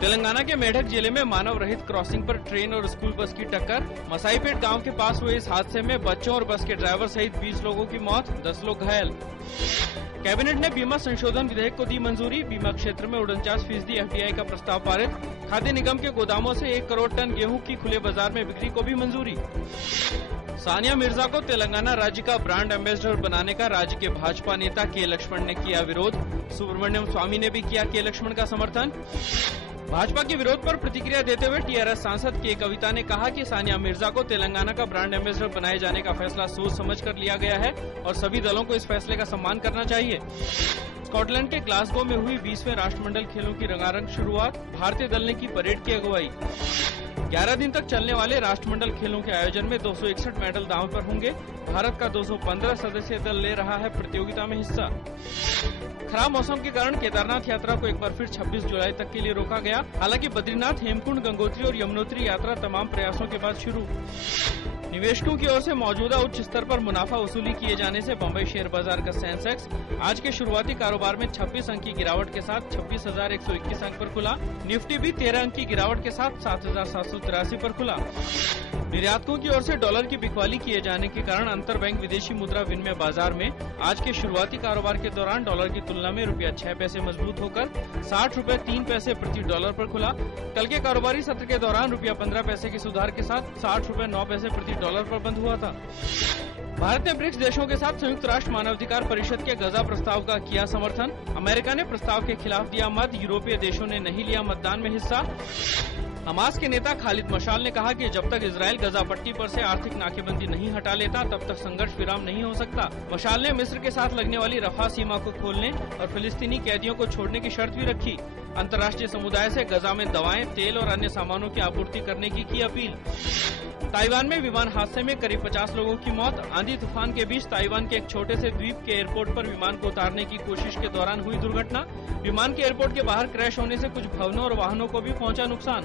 तेलंगाना के मेढक जिले में मानव रहित क्रॉसिंग पर ट्रेन और स्कूल बस की टक्कर। मसाईपेट गांव के पास हुए इस हादसे में बच्चों और बस के ड्राइवर सहित 20 लोगों की मौत, 10 लोग घायल। कैबिनेट ने बीमा संशोधन विधेयक को दी मंजूरी। बीमा क्षेत्र में 49% एफडीआई का प्रस्ताव पारित। खाद्य निगम के गोदामों से 1 करोड़ टन गेहूं की खुले बाजार में बिक्री को भी मंजूरी। सानिया मिर्जा को तेलंगाना राज्य का ब्रांड एम्बेसडर बनाने का राज्य के भाजपा नेता के लक्ष्मण ने किया विरोध। सुब्रमण्यम स्वामी ने भी किया के लक्ष्मण का समर्थन। भाजपा के विरोध पर प्रतिक्रिया देते हुए टीआरएस सांसद के कविता ने कहा कि सानिया मिर्जा को तेलंगाना का ब्रांड एम्बेसडर बनाए जाने का फैसला सोच समझकर लिया गया है और सभी दलों को इस फैसले का सम्मान करना चाहिए। स्कॉटलैंड के ग्लासगो में हुई 20वें राष्ट्रमंडल खेलों की रंगारंग शुरुआत। भारतीय दल ने की परेड की अगुवाई। 11 दिन तक चलने वाले राष्ट्रमंडल खेलों के आयोजन में 261 मेडल दांव पर होंगे। भारत का 215 सदस्यीय दल ले रहा है प्रतियोगिता में हिस्सा। खराब मौसम के कारण केदारनाथ यात्रा को एक बार फिर 26 जुलाई तक के लिए रोका गया। हालांकि बद्रीनाथ, हेमकुंड, गंगोत्री और यमुनोत्री यात्रा तमाम प्रयासों के बाद शुरू। निवेशकों की ओर से मौजूदा उच्च स्तर पर मुनाफा वसूली किए जाने से बम्बई शेयर बाजार का सेंसेक्स आज के शुरुआती कारोबार में 26 अंक की गिरावट के साथ 26,121 अंक पर खुला। निफ्टी भी 13 अंक की गिरावट के साथ 7,783 पर खुला। निर्यातकों की ओर से डॉलर की बिकवाली किए जाने के कारण अंतर बैंक विदेशी मुद्रा विनिमय बाजार में आज के शुरुआती कारोबार के दौरान डॉलर की तुलना में ₹6 मजबूत होकर ₹60.03 प्रति डॉलर पर खुला। कल के कारोबारी सत्र के दौरान ₹15 के सुधार के साथ ₹60.09 प्रति डॉलर पर बंद हुआ था। भारत ने ब्रिक्स देशों के साथ संयुक्त राष्ट्र मानवाधिकार परिषद के गजा प्रस्ताव का किया समर्थन। अमेरिका ने प्रस्ताव के खिलाफ दिया मत। यूरोपीय देशों ने नहीं लिया मतदान में हिस्सा। हमास के नेता खालिद मशाल ने कहा कि जब तक इजरायल गजा पट्टी पर से आर्थिक नाकेबंदी नहीं हटा लेता तब तक संघर्ष विराम नहीं हो सकता। मशाल ने मिस्र के साथ लगने वाली रफा सीमा को खोलने और फिलिस्तीनी कैदियों को छोड़ने की शर्त भी रखी। अंतर्राष्ट्रीय समुदाय से गजा में दवाएं, तेल और अन्य सामानों की आपूर्ति करने की अपील। ताइवान में विमान हादसे में करीब 50 लोगों की मौत। आंधी तूफान के बीच ताइवान के एक छोटे से द्वीप के एयरपोर्ट पर विमान को उतारने की कोशिश के दौरान हुई दुर्घटना। विमान के एयरपोर्ट के बाहर क्रैश होने से कुछ भवनों और वाहनों को भी पहुंचा नुकसान।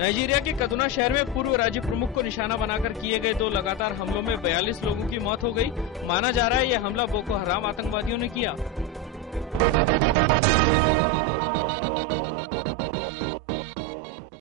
नाइजीरिया के कदुना शहर में पूर्व राज्य प्रमुख को निशाना बनाकर किए गए 2 लगातार हमलों में 42 लोगों की मौत हो गई। माना जा रहा है यह हमला बोको हराम आतंकवादियों ने किया।